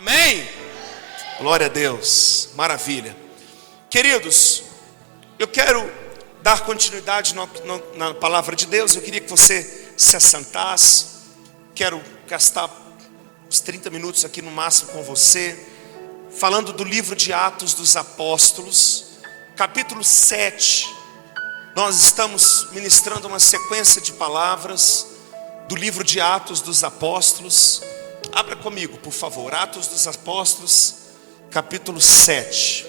Amém? Glória a Deus, maravilha. Queridos, eu quero dar continuidade na palavra de Deus. Eu queria que você se assentasse. Quero gastar uns 30 minutos aqui no máximo com você, falando do livro de Atos dos Apóstolos, capítulo 7. Nós estamos ministrando uma sequência de palavras do livro de Atos dos Apóstolos. Abra comigo, por favor, Atos dos Apóstolos, capítulo 7.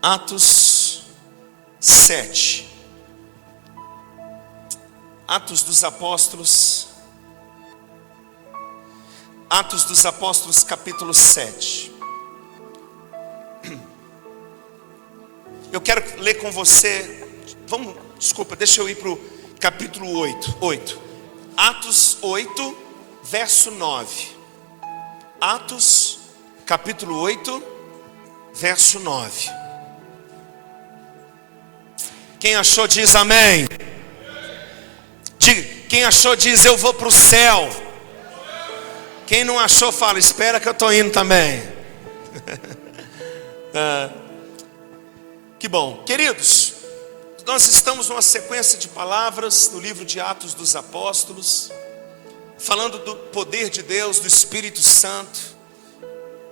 Atos 7. Atos dos Apóstolos. Atos dos Apóstolos, capítulo 7. Eu quero ler com você. Deixa eu ir para o capítulo 8. Atos 8, verso 9. Atos, capítulo 8, verso 9. Quem achou diz amém. Quem achou diz eu vou para o céu. Quem não achou fala, espera que eu estou indo também. Que bom. Queridos, nós estamos numa sequência de palavras no livro de Atos dos Apóstolos, falando do poder de Deus, do Espírito Santo.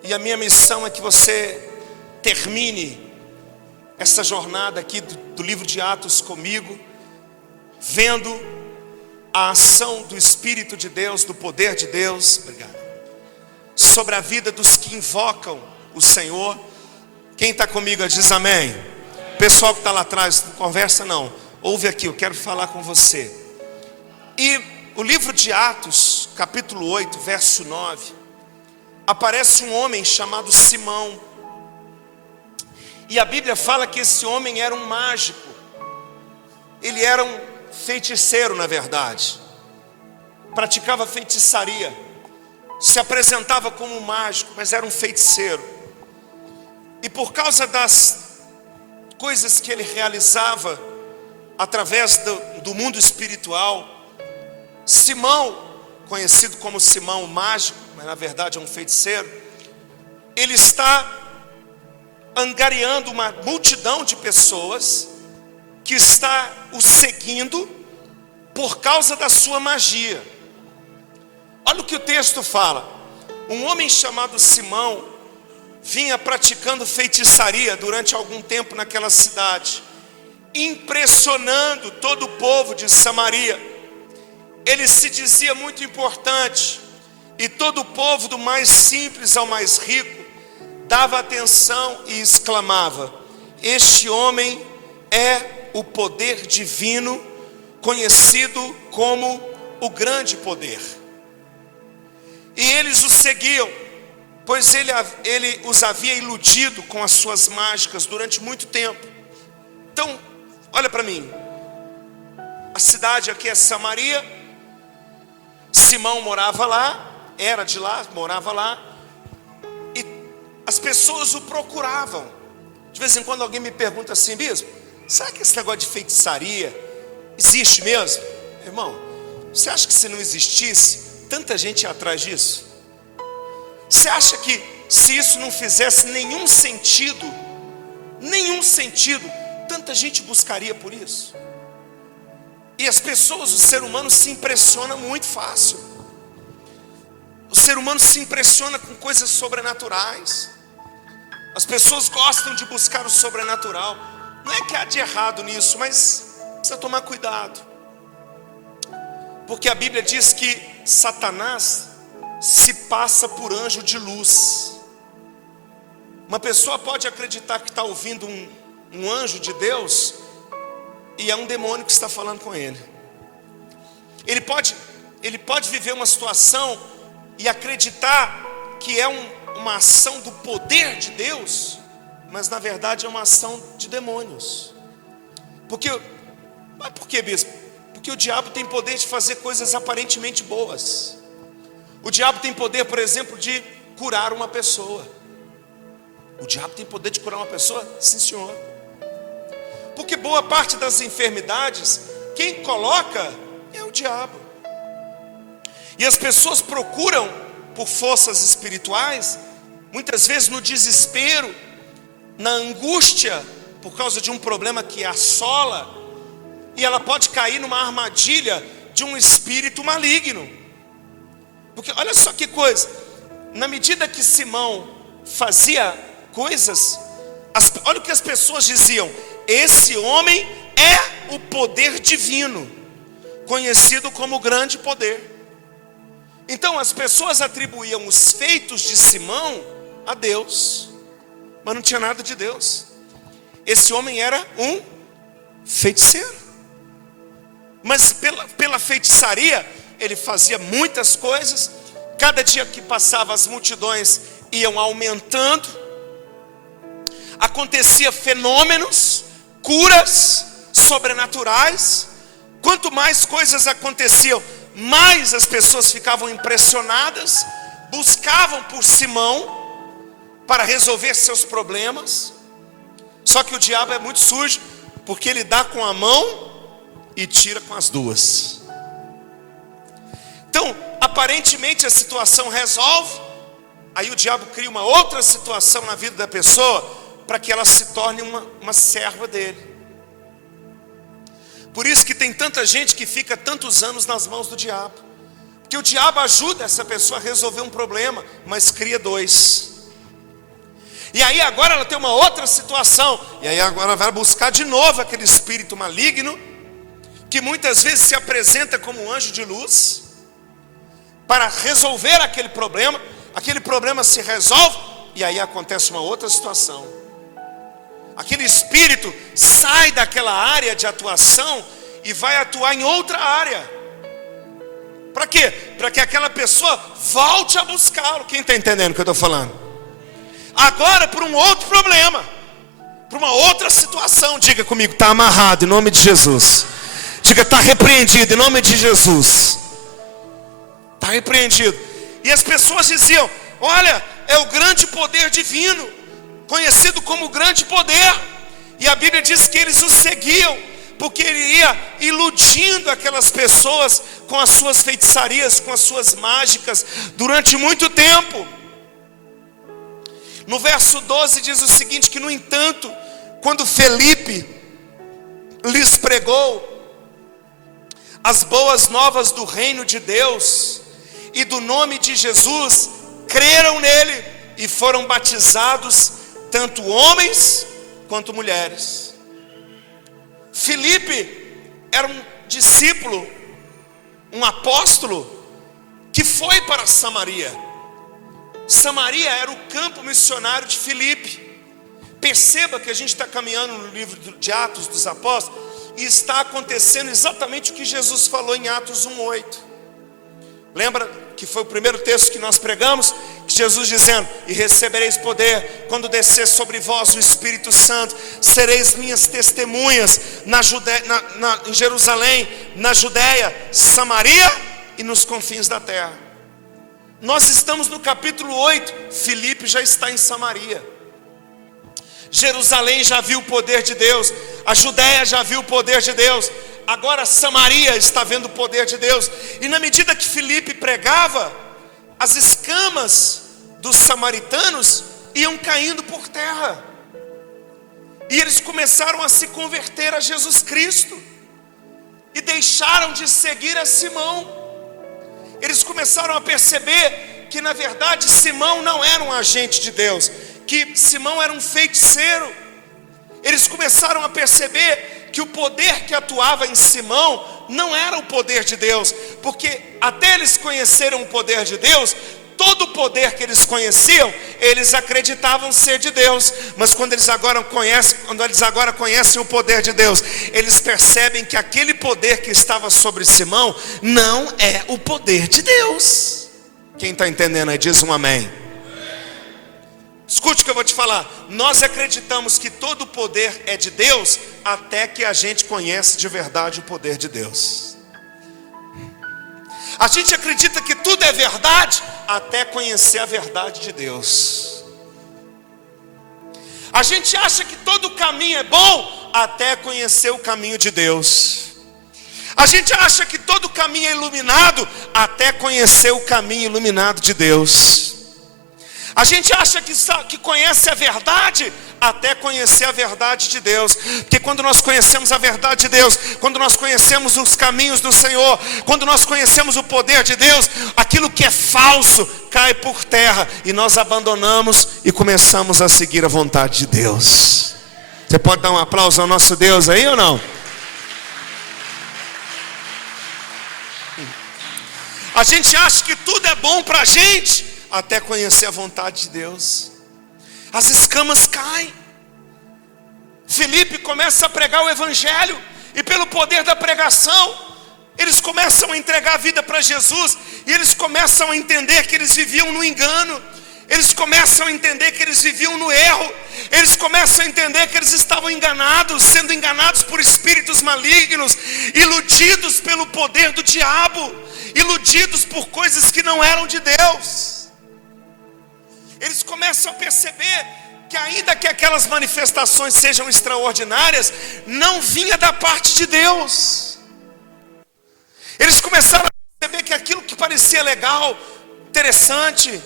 E a minha missão é que você termine essa jornada aqui do livro de Atos comigo, vendo a ação do Espírito de Deus, do poder de Deus, obrigado, sobre a vida dos que invocam o Senhor. Quem está comigo diz amém. Pessoal que está lá atrás, não conversa não, ouve aqui, eu quero falar com você. E o livro de Atos, capítulo 8, verso 9, aparece um homem chamado Simão. E a Bíblia fala que esse homem era um mágico. Ele era um feiticeiro, na verdade. Praticava feitiçaria. Se apresentava como um mágico, mas era um feiticeiro. E por causa das coisas que ele realizava através do mundo espiritual, Simão, conhecido como Simão o mágico, mas na verdade é um feiticeiro, ele está angariando uma multidão de pessoas que está o seguindo por causa da sua magia. Olha o que o texto fala. Um homem chamado Simão vinha praticando feitiçaria durante algum tempo naquela cidade, impressionando todo o povo de Samaria. Ele se dizia muito importante, e todo o povo, do mais simples ao mais rico, dava atenção e exclamava: este homem é o poder divino, conhecido como o grande poder. E eles o seguiam, pois ele os havia iludido com as suas mágicas durante muito tempo. Então, olha para mim. A cidade aqui é Samaria. Simão morava lá, era de lá, morava lá. E as pessoas o procuravam. De vez em quando alguém me pergunta assim: bispo, será que esse negócio de feitiçaria existe mesmo? Irmão, você acha que se não existisse, tanta gente ia atrás disso? Você acha que se isso não fizesse nenhum sentido, tanta gente buscaria por isso? E as pessoas, o ser humano se impressiona muito fácil. O ser humano se impressiona com coisas sobrenaturais. As pessoas gostam de buscar o sobrenatural. Não é que há de errado nisso, mas precisa tomar cuidado. Porque a Bíblia diz que Satanás se passa por anjo de luz. Uma pessoa pode acreditar que está ouvindo um anjo de Deus, e é um demônio que está falando com ele. Ele pode viver uma situação e acreditar que é uma ação do poder de Deus, mas na verdade é uma ação de demônios. Mas por que, bispo? Porque o diabo tem poder de fazer coisas aparentemente boas. O diabo tem poder, por exemplo, de curar uma pessoa. O diabo tem poder de curar uma pessoa? Sim, senhor. Porque boa parte das enfermidades, quem coloca é o diabo. E as pessoas procuram por forças espirituais, muitas vezes no desespero, na angústia, por causa de um problema que a assola, e ela pode cair numa armadilha de um espírito maligno. Porque olha só que coisa, na medida que Simão fazia coisas, olha o que as pessoas diziam: esse homem é o poder divino, conhecido como grande poder. Então as pessoas atribuíam os feitos de Simão a Deus, mas não tinha nada de Deus. Esse homem era um feiticeiro, mas pela feitiçaria ele fazia muitas coisas. Cada dia que passava as multidões iam aumentando, acontecia fenômenos, curas sobrenaturais. Quanto mais coisas aconteciam, mais as pessoas ficavam impressionadas, buscavam por Simão para resolver seus problemas. Só que o diabo é muito sujo, porque ele dá com a mão e tira com as duas. Então, aparentemente a situação resolve, aí o diabo cria uma outra situação na vida da pessoa, para que ela se torne uma serva dele. Por isso que tem tanta gente que fica tantos anos nas mãos do diabo, porque o diabo ajuda essa pessoa a resolver um problema, mas cria dois. E aí agora ela tem uma outra situação, e aí agora vai buscar de novo aquele espírito maligno, que muitas vezes se apresenta como um anjo de luz, para resolver aquele problema se resolve, e aí acontece uma outra situação. Aquele espírito sai daquela área de atuação e vai atuar em outra área. Para quê? Para que aquela pessoa volte a buscá-lo. Quem está entendendo o que eu estou falando? Agora para um outro problema, para uma outra situação. Diga comigo, está amarrado em nome de Jesus. Diga, está repreendido em nome de Jesus. Está repreendido. E as pessoas diziam: olha, é o grande poder divino, conhecido como grande poder. E a Bíblia diz que eles o seguiam, porque ele ia iludindo aquelas pessoas com as suas feitiçarias, com as suas mágicas, durante muito tempo. No verso 12 diz o seguinte, que no entanto, quando Felipe lhes pregou as boas novas do reino de Deus e do nome de Jesus, creram nele e foram batizados tanto homens quanto mulheres. Felipe era um discípulo, um apóstolo que foi para Samaria. Samaria era o campo missionário de Felipe. Perceba que a gente está caminhando no livro de Atos dos Apóstolos e está acontecendo exatamente o que Jesus falou em Atos 1:8. Lembra que foi o primeiro texto que nós pregamos? Que Jesus dizendo: e recebereis poder quando descer sobre vós o Espírito Santo, sereis minhas testemunhas em Jerusalém, na Judéia, Samaria e nos confins da terra. Nós estamos no capítulo 8, Filipe já está em Samaria. Jerusalém já viu o poder de Deus, a Judéia já viu o poder de Deus, agora Samaria está vendo o poder de Deus. E na medida que Filipe pregava, as escamas dos samaritanos iam caindo por terra, e eles começaram a se converter a Jesus Cristo, e deixaram de seguir a Simão. Eles começaram a perceber que na verdade Simão não era um agente de Deus, que Simão era um feiticeiro. Eles começaram a perceber que o poder que atuava em Simão não era o poder de Deus, porque até eles conheceram o poder de Deus, todo o poder que eles conheciam, eles acreditavam ser de Deus. Mas quando eles agora conhecem o poder de Deus, eles percebem que aquele poder que estava sobre Simão não é o poder de Deus. Quem está entendendo aí, diz um amém. Escute o que eu vou te falar. Nós acreditamos que todo o poder é de Deus, até que a gente conhece de verdade o poder de Deus. A gente acredita que tudo é verdade, até conhecer a verdade de Deus. A gente acha que todo caminho é bom, até conhecer o caminho de Deus. A gente acha que todo caminho é iluminado até conhecer o caminho iluminado de Deus. A gente acha que conhece a verdade até conhecer a verdade de Deus. Porque quando nós conhecemos a verdade de Deus, quando nós conhecemos os caminhos do Senhor, quando nós conhecemos o poder de Deus, aquilo que é falso cai por terra e nós abandonamos e começamos a seguir a vontade de Deus. Você pode dar um aplauso ao nosso Deus aí ou não? A gente acha que tudo é bom para a gente até conhecer a vontade de Deus. As escamas caem. Filipe começa a pregar o evangelho, e pelo poder da pregação, eles começam a entregar a vida para Jesus, e eles começam a entender que eles viviam no engano, eles começam a entender que eles viviam no erro, eles começam a entender que eles estavam enganados, sendo enganados por espíritos malignos, iludidos pelo poder do diabo, iludidos por coisas que não eram de Deus. Eles começam a perceber que ainda que aquelas manifestações sejam extraordinárias, não vinha da parte de Deus. Eles começaram a perceber que aquilo que parecia legal, interessante,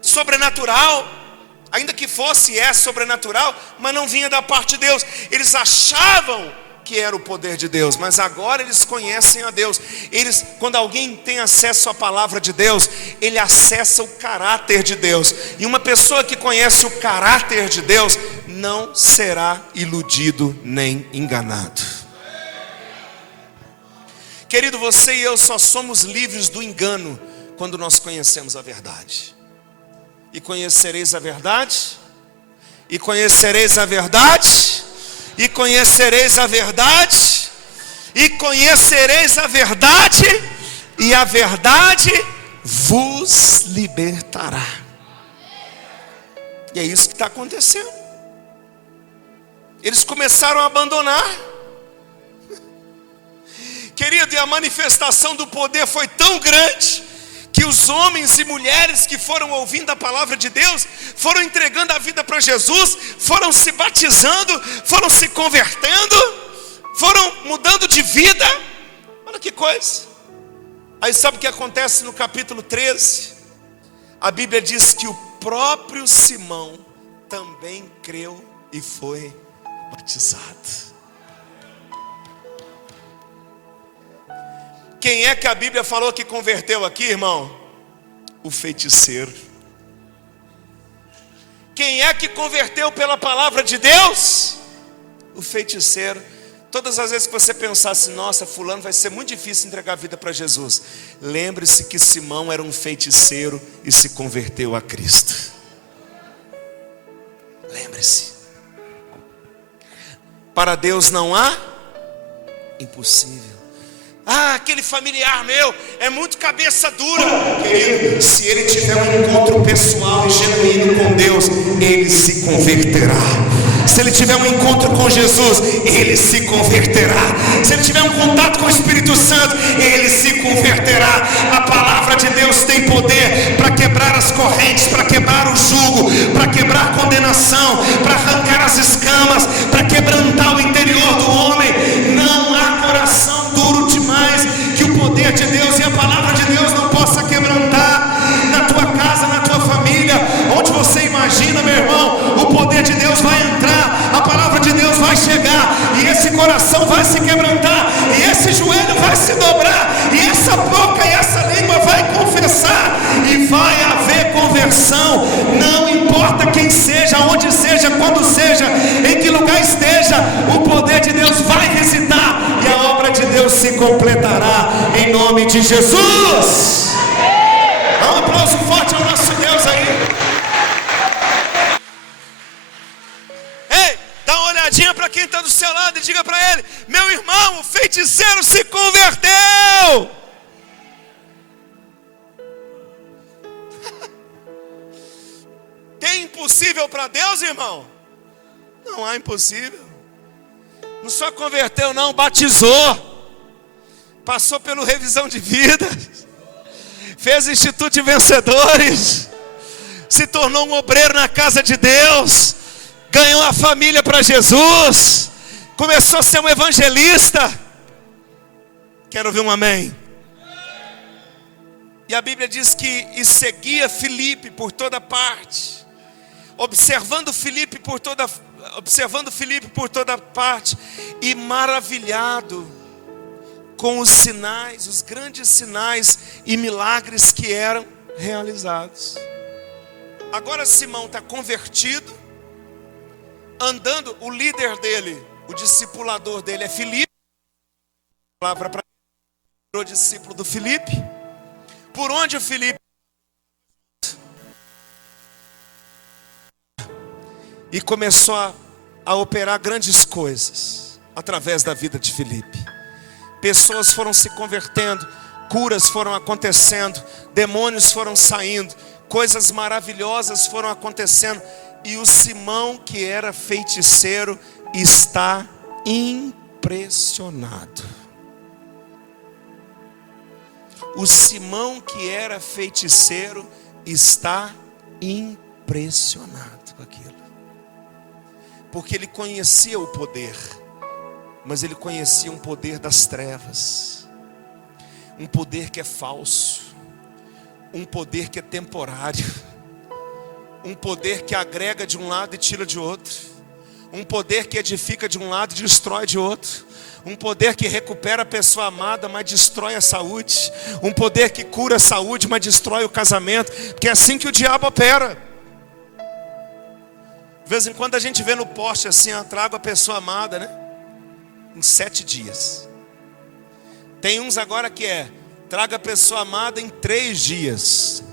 sobrenatural, ainda que fosse sobrenatural, mas não vinha da parte de Deus. Eles achavam que era o poder de Deus, mas agora eles conhecem a Deus. Quando alguém tem acesso à palavra de Deus, ele acessa o caráter de Deus. E uma pessoa que conhece o caráter de Deus não será iludido nem enganado. Querido, você e eu só somos livres do engano quando nós conhecemos a verdade. E conhecereis a verdade, e conhecereis a verdade, e conhecereis a verdade, e conhecereis a verdade, e a verdade vos libertará. E é isso que está acontecendo. Eles começaram a abandonar. Querido, e a manifestação do poder foi tão grande, que os homens e mulheres que foram ouvindo a palavra de Deus, foram entregando a vida para Jesus, foram se batizando, foram se convertendo, foram mudando de vida. Olha que coisa. Aí sabe o que acontece no capítulo 13? A Bíblia diz que o próprio Simão também creu e foi batizado. Quem é que a Bíblia falou que converteu aqui, irmão? O feiticeiro. Quem é que converteu pela palavra de Deus? O feiticeiro. Todas as vezes que você pensasse, nossa, fulano vai ser muito difícil entregar a vida para Jesus, lembre-se que Simão era um feiticeiro e se converteu a Cristo. Lembre-se. Para Deus não há impossível. Ah, aquele familiar meu é muito cabeça dura. Querido, se ele tiver um encontro pessoal e genuíno com Deus, ele se converterá. Se ele tiver um encontro com Jesus, ele se converterá. Se ele tiver um contato com o Espírito Santo, ele se converterá. A palavra de Deus tem poder para quebrar as correntes, para quebrar o jugo, para quebrar a condenação, para arrancar as escamas, para quebrantar o interior do homem. Não há coração duro demais que o poder de Deus e a palavra de Deus não possa quebrantar. Na tua casa, na tua família, onde você imagina, meu irmão, o poder de Deus vai entrar, a palavra de Deus vai chegar, e esse coração vai se quebrantar, e esse joelho vai se dobrar, e essa boca e essa língua vai confessar, e vai haver conversão. Não importa quem seja, onde seja, quando seja, em que lugar esteja, o poder de Deus vai visitar, e a obra de Deus se completará, em nome de Jesus. Dá um aplauso forte ao nosso Deus aí. Ei, dá uma olhadinha para quem está do seu lado e diga para ele: meu irmão, o feiticeiro se converteu. Tem impossível para Deus, irmão? Não há impossível. Não só converteu não, batizou, passou pelo revisão de vida, fez Instituto de Vencedores, se tornou um obreiro na casa de Deus, ganhou a família para Jesus, começou a ser um evangelista. Quero ouvir um amém. E a Bíblia diz que e seguia Filipe por toda parte, observando Filipe por toda parte, e maravilhado com os sinais, os grandes sinais e milagres que eram realizados. Agora Simão está convertido, andando, o líder dele, o discipulador dele é Filipe, palavra para o discípulo do Filipe. Por onde o Filipe e começou a operar grandes coisas através da vida de Filipe. Pessoas foram se convertendo, curas foram acontecendo, demônios foram saindo, coisas maravilhosas foram acontecendo, e o Simão, que era feiticeiro, está impressionado. O Simão, que era feiticeiro, está impressionado com aquilo. Porque ele conhecia o poder, mas ele conhecia um poder das trevas. Um poder que é falso. Um poder que é temporário. Um poder que agrega de um lado e tira de outro. Um poder que edifica de um lado e destrói de outro. Um poder que recupera a pessoa amada, mas destrói a saúde. Um poder que cura a saúde, mas destrói o casamento. Porque é assim que o diabo opera. De vez em quando a gente vê no poste assim, trago a pessoa amada, né? Em 7 dias. Tem uns agora que traga a pessoa amada em 3 dias.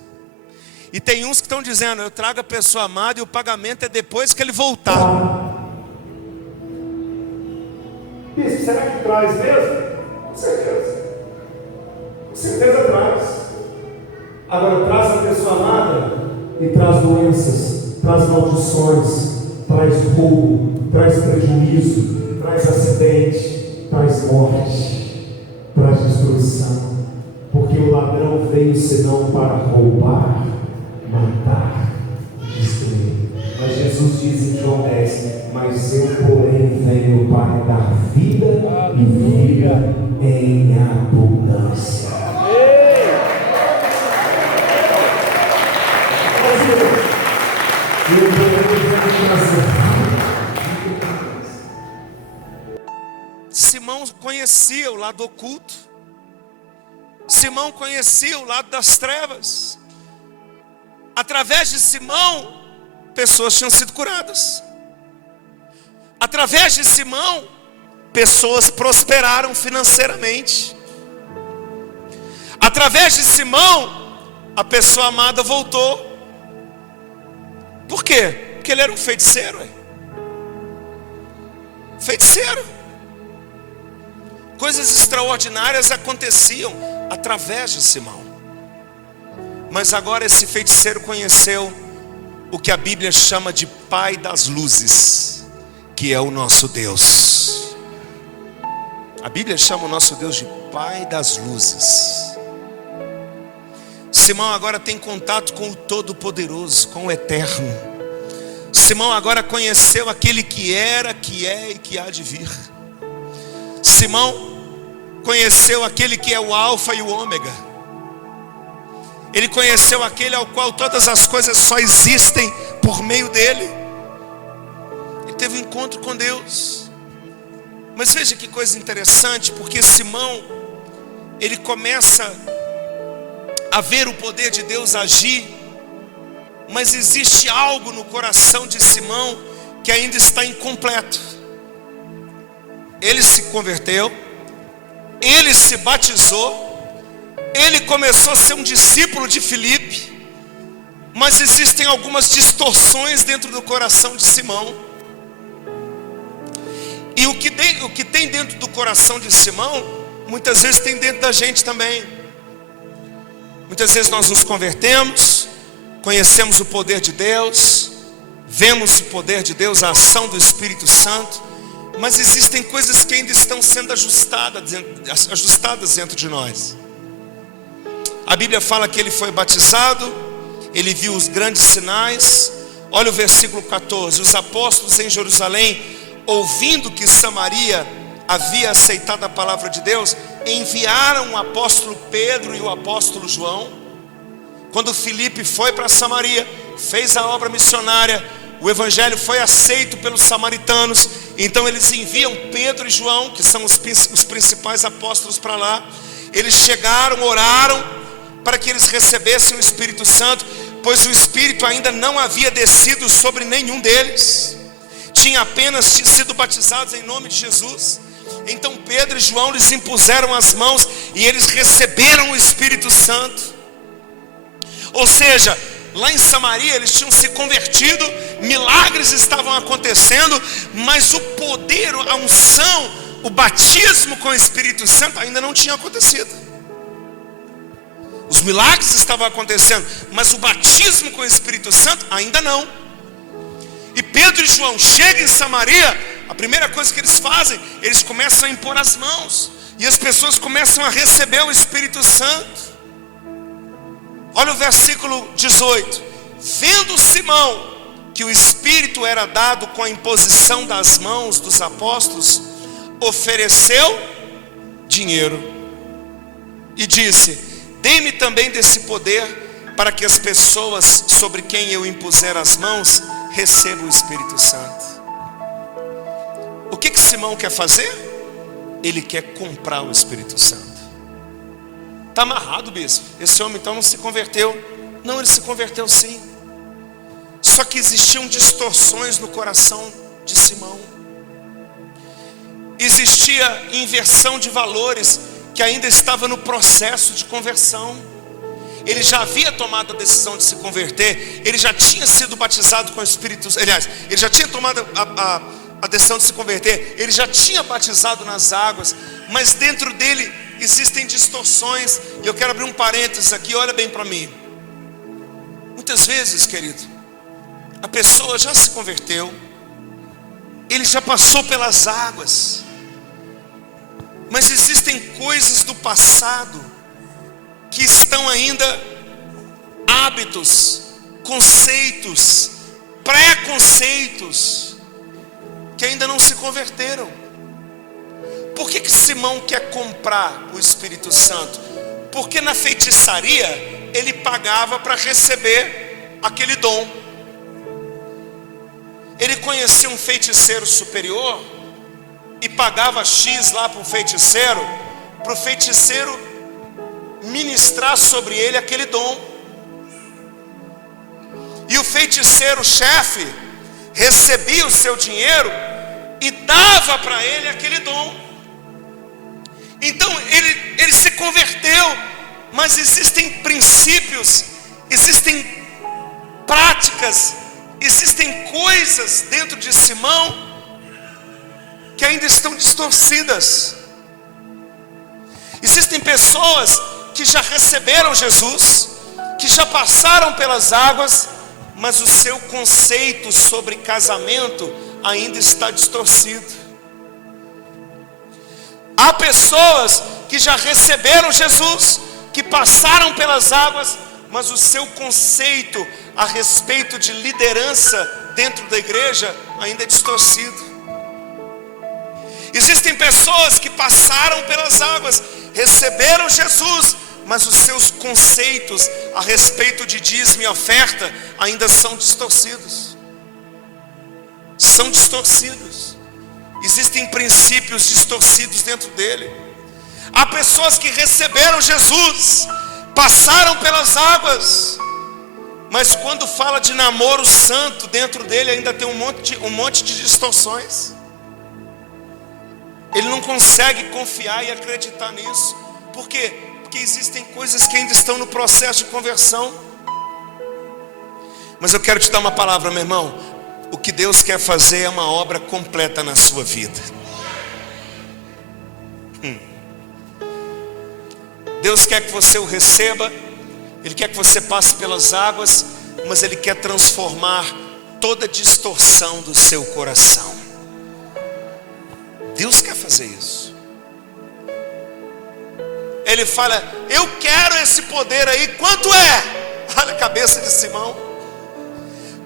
E tem uns que estão dizendo, eu trago a pessoa amada e o pagamento é depois que ele voltar. Isso, será que traz mesmo? Com certeza. Com certeza traz. Agora traz a pessoa amada e traz doenças, traz maldições, traz roubo, traz prejuízo, traz acidente, traz morte, traz destruição. Porque o ladrão veio senão para roubar, matar, destruir. Mas Jesus diz em João 10, mas eu porém venho para dar vida e vida em abundância. Simão conhecia o lado oculto. Simão conhecia o lado das trevas. Através de Simão, pessoas tinham sido curadas. Através de Simão, pessoas prosperaram financeiramente. Através de Simão, a pessoa amada voltou. Por quê? Porque ele era um feiticeiro. Feiticeiro. Coisas extraordinárias aconteciam através de Simão. Mas agora esse feiticeiro conheceu o que a Bíblia chama de Pai das Luzes, que é o nosso Deus. A Bíblia chama o nosso Deus de Pai das Luzes. Simão agora tem contato com o Todo-Poderoso, com o Eterno. Simão agora conheceu aquele que era, que é e que há de vir. Simão conheceu aquele que é o Alfa e o Ômega. Ele conheceu aquele ao qual todas as coisas só existem por meio dele. Ele teve um encontro com Deus. Mas veja que coisa interessante, porque Simão, ele começa a ver o poder de Deus agir, mas existe algo no coração de Simão que ainda está incompleto. Ele se converteu, ele se batizou, ele começou a ser um discípulo de Filipe, mas existem algumas distorções dentro do coração de Simão. E o que tem dentro do coração de Simão, muitas vezes tem dentro da gente também. Muitas vezes nós nos convertemos, conhecemos o poder de Deus, vemos o poder de Deus, a ação do Espírito Santo, mas existem coisas que ainda estão sendo ajustadas dentro de nós. A Bíblia fala que ele foi batizado, ele viu os grandes sinais. Olha o versículo 14: os apóstolos em Jerusalém, ouvindo que Samaria havia aceitado a palavra de Deus, enviaram o apóstolo Pedro e o apóstolo João. Quando Filipe foi para Samaria, fez a obra missionária, o evangelho foi aceito pelos samaritanos. Então eles enviam Pedro e João, que são os principais apóstolos, para lá. Eles chegaram, oraram para que eles recebessem o Espírito Santo, pois o Espírito ainda não havia descido sobre nenhum deles, tinha apenas sido batizados em nome de Jesus. Então Pedro e João lhes impuseram as mãos e eles receberam o Espírito Santo. Ou seja, lá em Samaria eles tinham se convertido, milagres estavam acontecendo, mas o poder, a unção, o batismo com o Espírito Santo ainda não tinha acontecido. Os milagres estavam acontecendo, mas o batismo com o Espírito Santo ainda não. E Pedro e João chegam em Samaria, a primeira coisa que eles fazem, eles começam a impor as mãos, e as pessoas começam a receber o Espírito Santo. Olha o versículo 18. Vendo Simão que o Espírito era dado com a imposição das mãos dos apóstolos, ofereceu dinheiro e disse: dê-me também desse poder, para que as pessoas sobre quem eu impuser as mãos recebam o Espírito Santo. O que Simão quer fazer? Ele quer comprar o Espírito Santo. Está amarrado, bispo. Esse homem então não se converteu. Não, ele se converteu sim. Só que existiam distorções no coração de Simão. Existia inversão de valores, que ainda estava no processo de conversão. Ele já havia tomado a decisão de se converter, ele já tinha sido batizado com o Espírito Santo. Aliás, ele já tinha tomado a decisão de se converter, ele já tinha batizado nas águas, mas dentro dele existem distorções. E eu quero abrir um parênteses aqui, olha bem para mim. Muitas vezes, querido, a pessoa já se converteu, ele já passou pelas águas, mas existem coisas do passado que estão ainda, hábitos, conceitos, preconceitos, que ainda não se converteram. Por que Simão quer comprar o Espírito Santo? Porque na feitiçaria ele pagava para receber aquele dom. Ele conhecia um feiticeiro superior e pagava X lá para o feiticeiro ministrar sobre ele aquele dom. E o feiticeiro chefe recebia o seu dinheiro e dava para ele aquele dom. Então ele se converteu, mas existem princípios, existem práticas, existem coisas dentro de Simão que ainda estão distorcidas. Existem pessoas que já receberam Jesus, que já passaram pelas águas, mas o seu conceito sobre casamento ainda está distorcido. Há pessoas que já receberam Jesus, que passaram pelas águas, mas o seu conceito a respeito de liderança dentro da igreja ainda é distorcido. Existem pessoas que passaram pelas águas, receberam Jesus, mas os seus conceitos a respeito de dízimo e oferta ainda são distorcidos. São distorcidos. Existem princípios distorcidos dentro dele. Há pessoas que receberam Jesus, passaram pelas águas, mas quando fala de namoro santo, dentro dele ainda tem um monte de distorções. Ele não consegue confiar e acreditar nisso. Por quê? Porque existem coisas que ainda estão no processo de conversão. Mas eu quero te dar uma palavra, meu irmão. O que Deus quer fazer é uma obra completa na sua vida. Deus quer que você o receba. Ele quer que você passe pelas águas, mas Ele quer transformar toda distorção do seu coração. Deus quer fazer isso. Ele fala: eu quero esse poder aí. Quanto é? Olha a cabeça de Simão.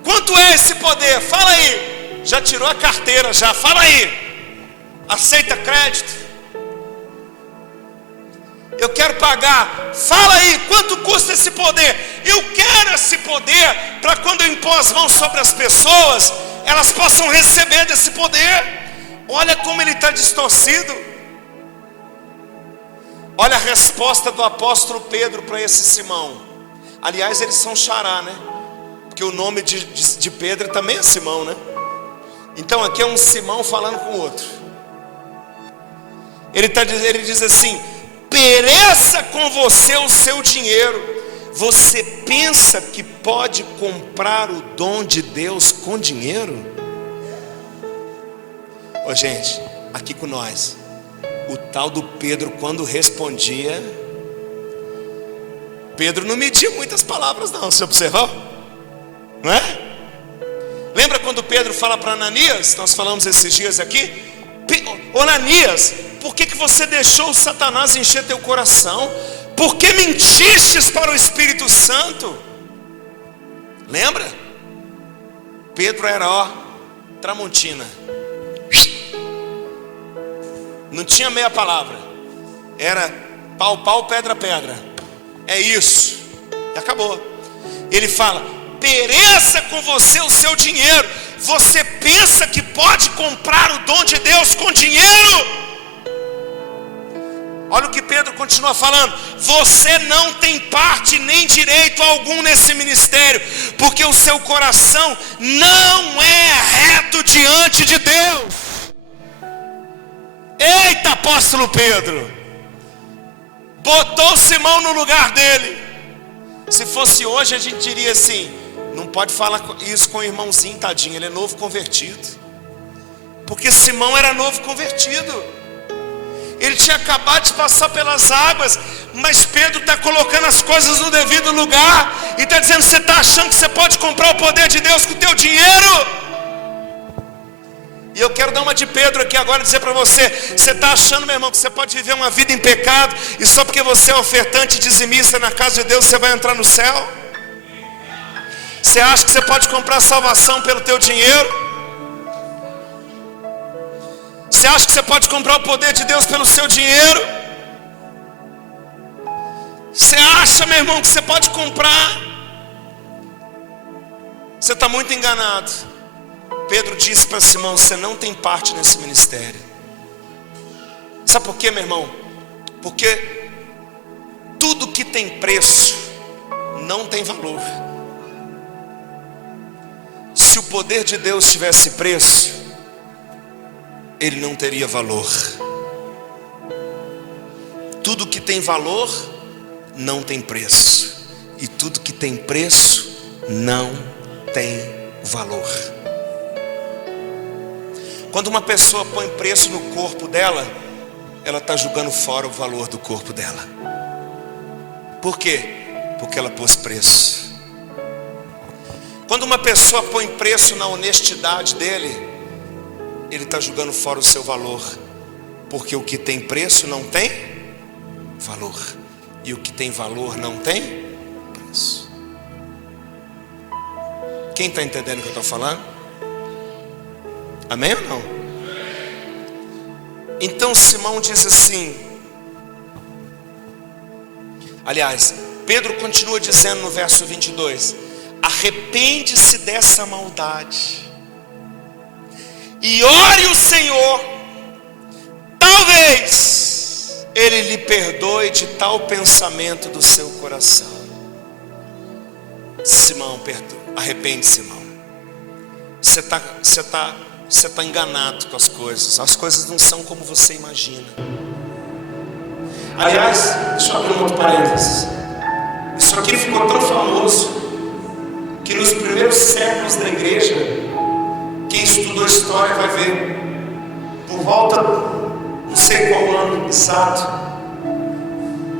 Quanto é esse poder? Fala aí. Já tirou a carteira já. Fala aí. Aceita crédito? Eu quero pagar. Fala aí, quanto custa esse poder? Eu quero esse poder para quando eu impor as mãos sobre as pessoas, elas possam receber desse poder. Olha como ele está distorcido. Olha a resposta do apóstolo Pedro para esse Simão. Aliás, eles são xará, né? Porque o nome de Pedro também é Simão, né? Então aqui é um Simão falando com o outro. Ele diz assim: pereça com você o seu dinheiro. Você pensa que pode comprar o dom de Deus com dinheiro? Ô gente, aqui com nós, o tal do Pedro, quando respondia, Pedro não media muitas palavras não, você observou? Não é? Lembra quando Pedro fala para Ananias? Nós falamos esses dias aqui. Ananias, por que você deixou o Satanás encher teu coração? Por que mentistes para o Espírito Santo? Lembra? Pedro era Tramontina. Não tinha meia palavra. Era pau, pedra, pedra. É isso. E acabou. Ele fala: pereça com você o seu dinheiro. Você pensa que pode comprar o dom de Deus com dinheiro? Olha o que Pedro continua falando: você não tem parte nem direito algum nesse ministério, porque o seu coração não é reto diante de Deus. Eita, apóstolo Pedro, botou Simão no lugar dele. Se fosse hoje a gente diria assim: não pode falar isso com o irmãozinho, tadinho, ele é novo convertido. Porque Simão era novo convertido, ele tinha acabado de passar pelas águas. Mas Pedro está colocando as coisas no devido lugar e está dizendo: você está achando que você pode comprar o poder de Deus com o teu dinheiro? E eu quero dar uma de Pedro aqui agora e dizer para você: você está achando, meu irmão, que você pode viver uma vida em pecado e só porque você é ofertante dizimista na casa de Deus você vai entrar no céu? Você acha que você pode comprar salvação pelo teu dinheiro? Você acha que você pode comprar o poder de Deus pelo seu dinheiro? Você acha, meu irmão, que você pode comprar? Você está muito enganado. Pedro disse para Simão: você não tem parte nesse ministério. Sabe por quê, meu irmão? Porque tudo que tem preço não tem valor. Se o poder de Deus tivesse preço, ele não teria valor. Tudo que tem valor não tem preço, e tudo que tem preço não tem valor. Quando uma pessoa põe preço no corpo dela, ela está jogando fora o valor do corpo dela. Por quê? Porque ela pôs preço. Quando uma pessoa põe preço na honestidade dele, ele está jogando fora o seu valor. Porque o que tem preço não tem valor, e o que tem valor não tem preço. Quem está entendendo o que eu estou falando? Amém ou não? Então Simão diz assim. Aliás, Pedro continua dizendo no verso 22: arrepende-se dessa maldade e ore o Senhor, talvez Ele lhe perdoe de tal pensamento do seu coração. Simão, arrepende-se, irmão. Você está enganado com as coisas não são como você imagina. Aliás, deixa eu abrir um outro parênteses. Isso aqui ficou tão famoso que nos primeiros séculos da igreja, quem estudou história vai ver, por volta, não sei qual ano exato,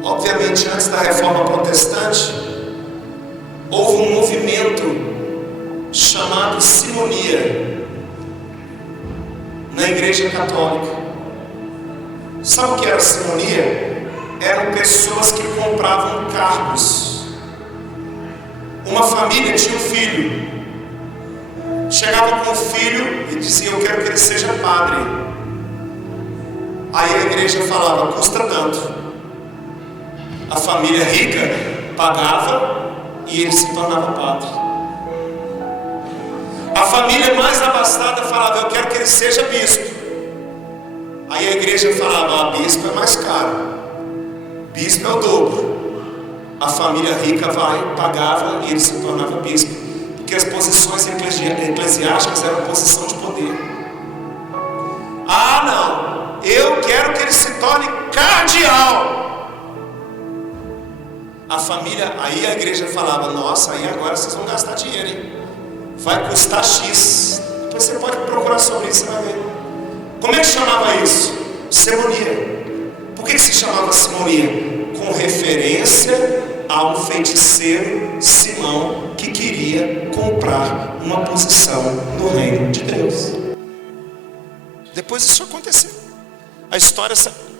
obviamente antes da reforma protestante, houve um movimento chamado simonia na igreja católica. Sabe o que era simonia? Eram pessoas que compravam cargos. Uma família tinha um filho, chegava com o filho e dizia: eu quero que ele seja padre. Aí a igreja falava: custa tanto. A família rica pagava e ele se tornava padre. A família mais abastada falava: eu quero que ele seja bispo. Aí a igreja falava: bispo é mais caro, bispo é o dobro. A família rica pagava e ele se tornava bispo, porque as posições eclesiásticas eram posição de poder. Ah, não, eu quero que ele se torne cardeal. A família, aí a igreja falava: nossa, aí agora vocês vão gastar dinheiro, hein? Vai custar X. Depois você pode procurar sobre isso, você vai ver. Como é que chamava isso? Simonia. Por que se chamava simonia? Com referência a um feiticeiro, Simão, que queria comprar uma posição no reino de Deus. Depois isso aconteceu. A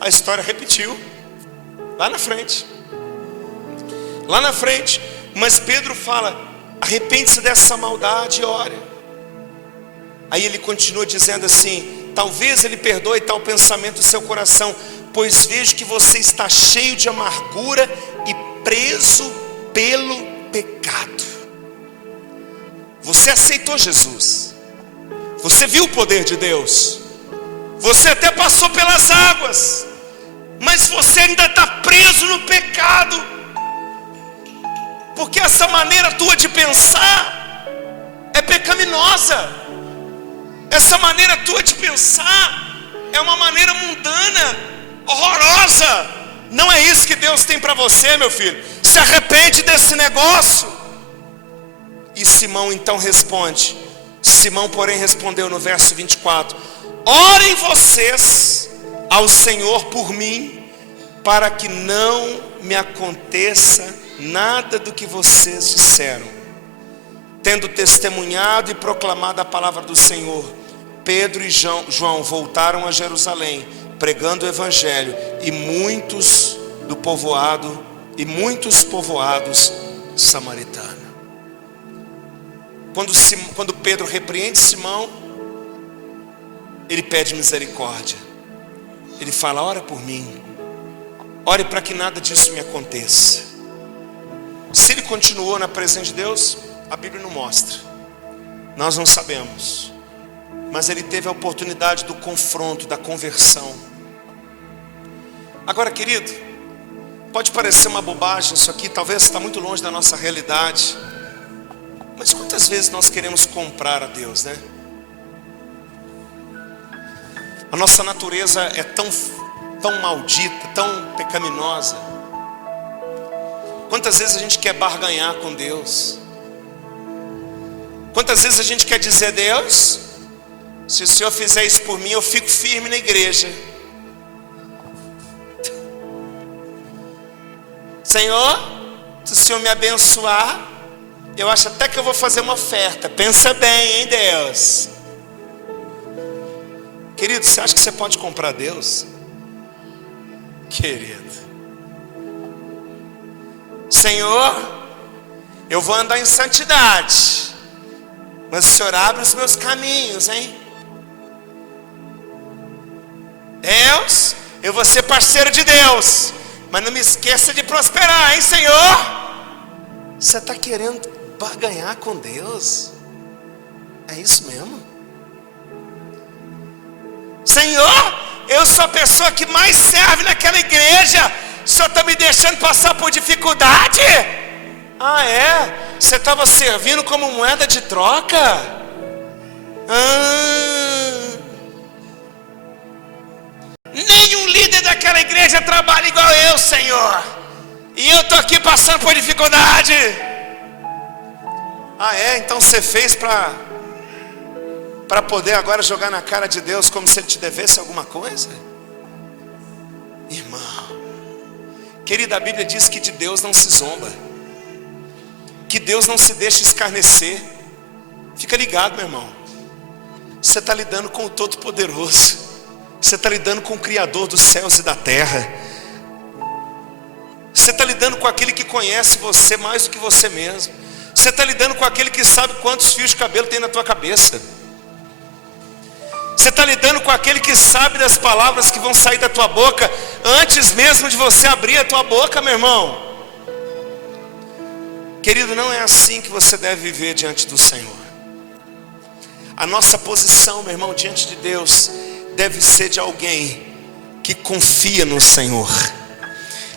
história repetiu lá na frente. Lá na frente. Mas Pedro fala: arrepende-se dessa maldade e ore. Aí ele continua dizendo assim: talvez ele perdoe tal pensamento do seu coração, pois vejo que você está cheio de amargura e preso pelo pecado. Você aceitou Jesus, você viu o poder de Deus, você até passou pelas águas, mas você ainda está preso no pecado, porque essa maneira tua de pensar é pecaminosa. Essa maneira tua de pensar é uma maneira mundana, horrorosa. Não é isso que Deus tem para você, meu filho. Se arrepende desse negócio. E Simão então responde. Simão, porém, respondeu no verso 24: orem vocês ao Senhor por mim, para que não me aconteça nada do que vocês disseram. Tendo testemunhado e proclamado a palavra do Senhor, Pedro e João voltaram a Jerusalém, pregando o evangelho, e muitos povoados samaritanos. Quando Pedro repreende Simão, ele pede misericórdia. Ele fala: ora por mim, ore para que nada disso me aconteça. Se ele continuou na presença de Deus, a Bíblia não mostra, nós não sabemos. Mas ele teve a oportunidade do confronto, da conversão. Agora, querido, pode parecer uma bobagem isso aqui, talvez está muito longe da nossa realidade. Mas quantas vezes nós queremos comprar a Deus, né? A nossa natureza é tão maldita, tão pecaminosa. Quantas vezes a gente quer barganhar com Deus? Quantas vezes a gente quer dizer: Deus, se o Senhor fizer isso por mim, eu fico firme na igreja. Senhor, se o Senhor me abençoar, eu acho até que eu vou fazer uma oferta. Pensa bem, hein, Deus? Querido, você acha que você pode comprar Deus? Querido, Senhor, eu vou andar em santidade, mas o Senhor abre os meus caminhos, hein? Deus, eu vou ser parceiro de Deus, mas não me esqueça de prosperar, hein, Senhor? Você está querendo barganhar com Deus? É isso mesmo? Senhor, eu sou a pessoa que mais serve naquela igreja, o Senhor está me deixando passar por dificuldade? Ah, é? Você estava servindo como moeda de troca? Nenhum líder daquela igreja trabalha igual eu, Senhor, e eu estou aqui passando por dificuldade. Ah, é? Então você fez para poder agora jogar na cara de Deus como se Ele te devesse alguma coisa? Irmão, querida, a Bíblia diz que de Deus não se zomba, que Deus não se deixa escarnecer. Fica ligado, meu irmão. Você está lidando com o Todo-Poderoso, você está lidando com o Criador dos céus e da terra, você está lidando com aquele que conhece você mais do que você mesmo, você está lidando com aquele que sabe quantos fios de cabelo tem na tua cabeça. Você está lidando com aquele que sabe das palavras que vão sair da tua boca antes mesmo de você abrir a tua boca, meu irmão. Querido, não é assim que você deve viver diante do Senhor. A nossa posição, meu irmão, diante de Deus deve ser de alguém que confia no Senhor,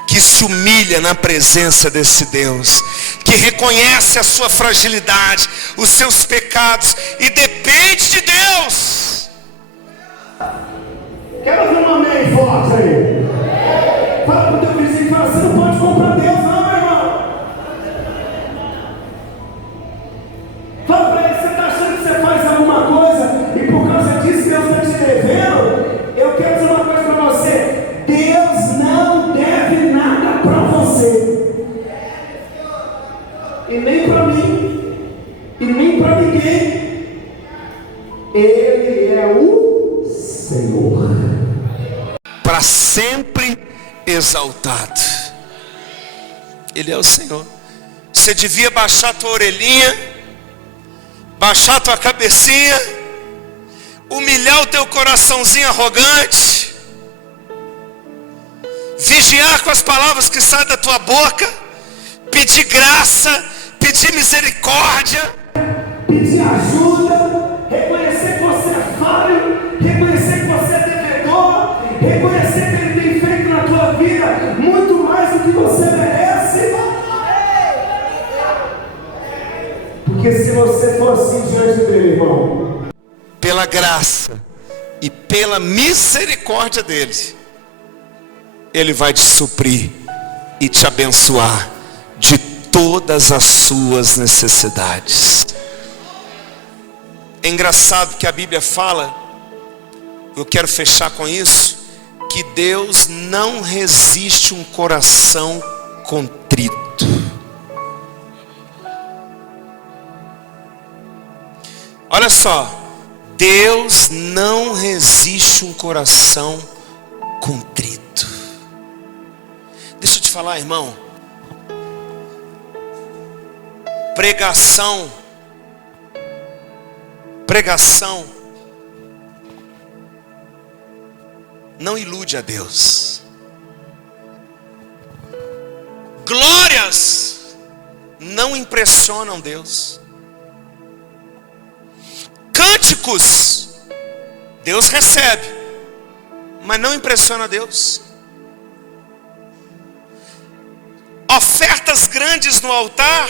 que se humilha na presença desse Deus, que reconhece a sua fragilidade, os seus pecados e depende de Deus. Quero ouvir um amém forte aí. Fala pro teu vizinho e fala, você não pode comprar Deus não, meu irmão. Fala pra ele, você está achando que você faz alguma coisa e por causa disso Deus está te devendo? Eu quero dizer uma coisa para você. Deus não deve nada para você. E nem para mim. E nem para ninguém. Ele é o Senhor. Para sempre exaltado. Ele é o Senhor. Você devia baixar tua orelhinha, baixar tua cabecinha, humilhar o teu coraçãozinho arrogante, vigiar com as palavras que saem da tua boca, pedir graça, pedir misericórdia, pedir ajuda, reconhecer que você é falho, reconhecer que você é devedor, reconhecer que Ele tem feito na tua vida muito mais do que você merece. Porque se você for assim diante dele, irmão, pela graça e pela misericórdia dele, Ele vai te suprir e te abençoar de todas as suas necessidades. É engraçado que a Bíblia fala, eu quero fechar com isso, que Deus não resiste um coração contrito. Olha só, Deus não resiste um coração contrito. Deixa eu te falar, irmão. Pregação não ilude a Deus. Glórias não impressionam Deus. Cânticos Deus recebe, mas não impressiona Deus. Ofertas grandes no altar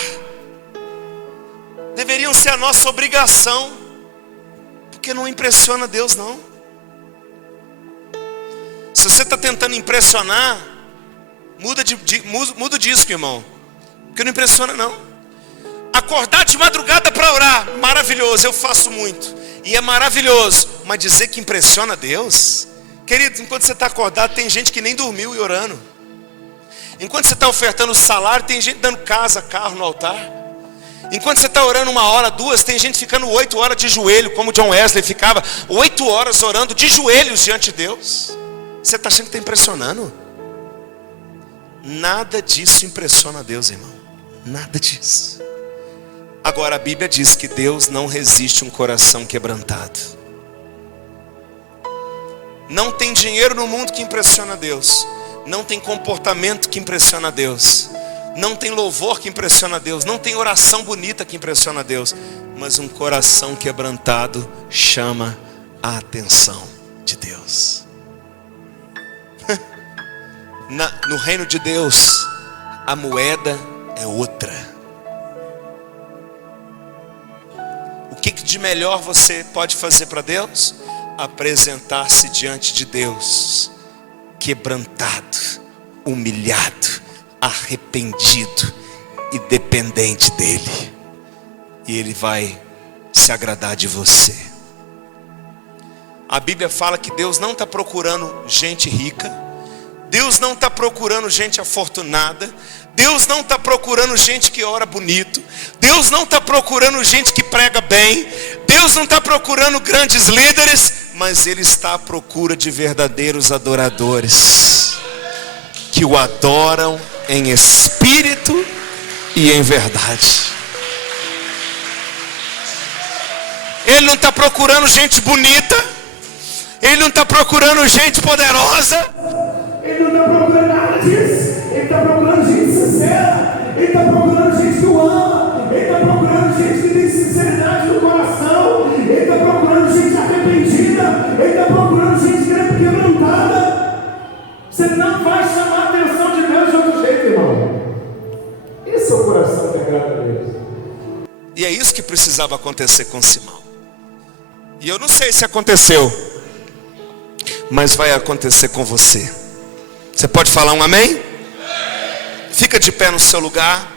deveriam ser a nossa obrigação, porque não impressiona Deus não. Se você está tentando impressionar, muda o disco, irmão, porque não impressiona não. Acordar de madrugada para orar, maravilhoso, eu faço muito, e é maravilhoso, mas dizer que impressiona Deus? Querido, enquanto você está acordado, tem gente que nem dormiu e orando. Enquanto você está ofertando o salário, tem gente dando casa, carro no altar. Enquanto você está orando 1 hora, 2, tem gente ficando 8 horas de joelho, como John Wesley ficava 8 horas orando de joelhos diante de Deus. Você está achando que está impressionando? Nada disso impressiona Deus, irmão. Nada disso. Agora a Bíblia diz que Deus não resiste um coração quebrantado. Não tem dinheiro no mundo que impressiona Deus. Não tem comportamento que impressiona Deus. Não tem louvor que impressiona Deus. Não tem oração bonita que impressiona Deus. Mas um coração quebrantado chama a atenção de Deus. No reino de Deus, a moeda é outra. O que de melhor você pode fazer para Deus? Apresentar-se diante de Deus, quebrantado, humilhado, arrependido e dependente dEle. E Ele vai se agradar de você. A Bíblia fala que Deus não está procurando gente rica. Deus não está procurando gente afortunada. Deus não está procurando gente que ora bonito. Deus não está procurando gente que prega bem. Deus não está procurando grandes líderes. Mas Ele está à procura de verdadeiros adoradores, que o adoram em espírito e em verdade. Ele não está procurando gente bonita. Ele não está procurando gente poderosa. Ele não está procurando nada disso. Ele está procurando gente sincera. Ele está procurando gente que o ama. Ele está procurando gente que tem sinceridade no coração. Ele está procurando gente arrependida. Ele está procurando gente quebrantada. Você não vai chamar a atenção de Deus de outro jeito, irmão. Esse é o coração que agrada a Deus. E é isso que precisava acontecer com Simão. E eu não sei se aconteceu, mas vai acontecer com você. Você pode falar um amém? Fica de pé no seu lugar.